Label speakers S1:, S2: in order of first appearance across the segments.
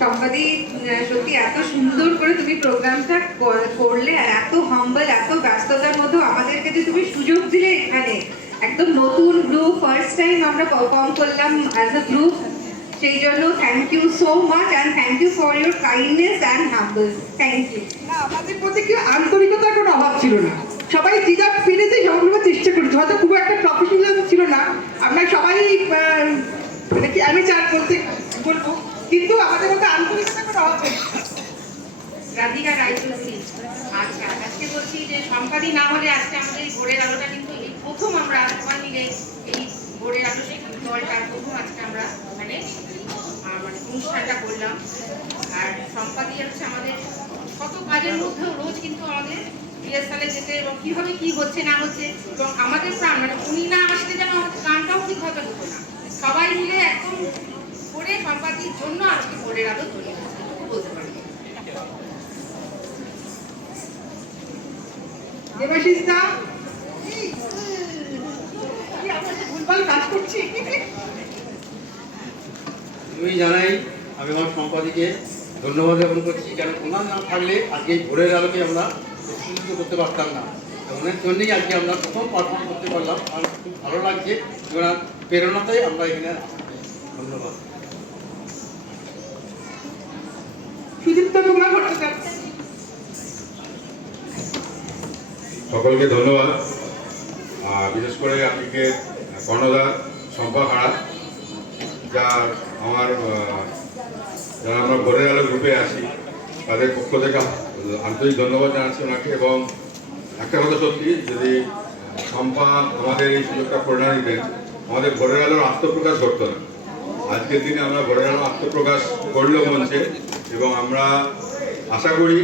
S1: সম্পাদি সত্যি এত সুন্দর করে তুমি প্রোগ্রামটা করলে আর এত হাম্বল এত ব্যস্ততার মধ্যেও আমাদেরকে যে তুমি সুযোগ দিলে এখানে, একদম নতুন গ্রুপ ফার্স্ট টাইম আমরা পারফর্ম করলাম অ্যাজ আ গ্রুপ সেই জন্য thank you so much and thank you for your kindness and humble thank you
S2: না, আমাদের মধ্যে কি আন্তরিকতার কোনো অভাব ছিল না সবাই যে যার ফিরেতে সবগুলো চেষ্টা করেছে হয়তো খুব একটা প্রফেশনাল ছিল না আমরা সবাই আহ, মানে কি আমি চার বলতে বলব কিন্তু আমাদের মধ্যে আন্তরিকতার কোনো অভাব নেই।
S3: রাধিকা রায়চৌধুরী আচ্ছা আজকে বলছি যে সম্পাদি না হলে আজকে আমাদের এই ভোরের আলোটা কিন্তু এই প্রথম আমরা সবাই মিলে এই ভোরের আলো দলটার প্রথম আজকে আমরা আহ, মানে অনুষ্ঠানটা করলাম। আর সম্পাদি হচ্ছে আমাদের কত কাজের মধ্যেও রোজ কিন্তু আমাদের রিহার্সালে যেতে এবং কীভাবে কি হচ্ছে না হচ্ছে এবং আমাদের প্রাণ মানে উনি না সবাই মিলে একদম করে সম্পাদির জন্য আজকে ভোরের আলো তৈরি হচ্ছে বলতে পারি।
S2: দেবাশিস দা আমরা ভুলভাল কাজ করছি?
S4: আমি জানাই আমি আমার সম্পাদিকে ধন্যবাদ জ্ঞাপন করছি কারণ ওনার না থাকলে আজকে এই ভোরের আলোকে আমরা প্রতিনিধিত্ব করতে পারতাম না। ওনার জন্যই আজকে আমরা প্রথম পারফর্ম করতে পারলাম আর খুব ভালো লাগছে। ওনার প্রেরণাতেই আমরা এখানে ধন্যবাদ।
S5: সকলকে ধন্যবাদ। আর বিশেষ করে আপনাকে কর্ণদা শম্পা খাড়া যা আমার যারা আমরা ভোরের আলো গ্রুপে আছি তাদের পক্ষ থেকে আন্তরিক ধন্যবাদ জানাচ্ছি ওনাকে। এবং একটা কথা সত্যি যদি শম্পা আমাদের এই সুযোগটা করে না দিতেন আমাদের ভোরের আলোর আত্মপ্রকাশ ঘটতো না। আজকের দিনে আমরা ভোরের আলো আত্মপ্রকাশ করল মঞ্চে এবং আমরা আশা করি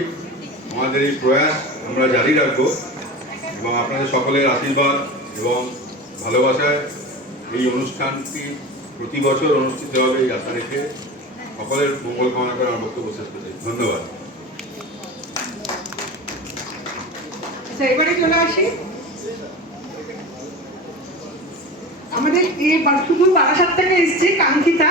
S5: আমাদের এই প্রয়াস আমরা জারি রাখব এবং আপনাদের সকলের আশীর্বাদ এবং ভালোবাসায় এই অনুষ্ঠানটি প্রতি বছর অনুষ্ঠিত হবে এই আশা রেখে সকলের মঙ্গল কামনা করে আমার বক্তব্য শেষ করতে ধন্যবাদ।
S2: আচ্ছা চলে আসি। আমাদের এ শুধু বারাসাত থেকে এসছে কাঙ্ক্ষিতা।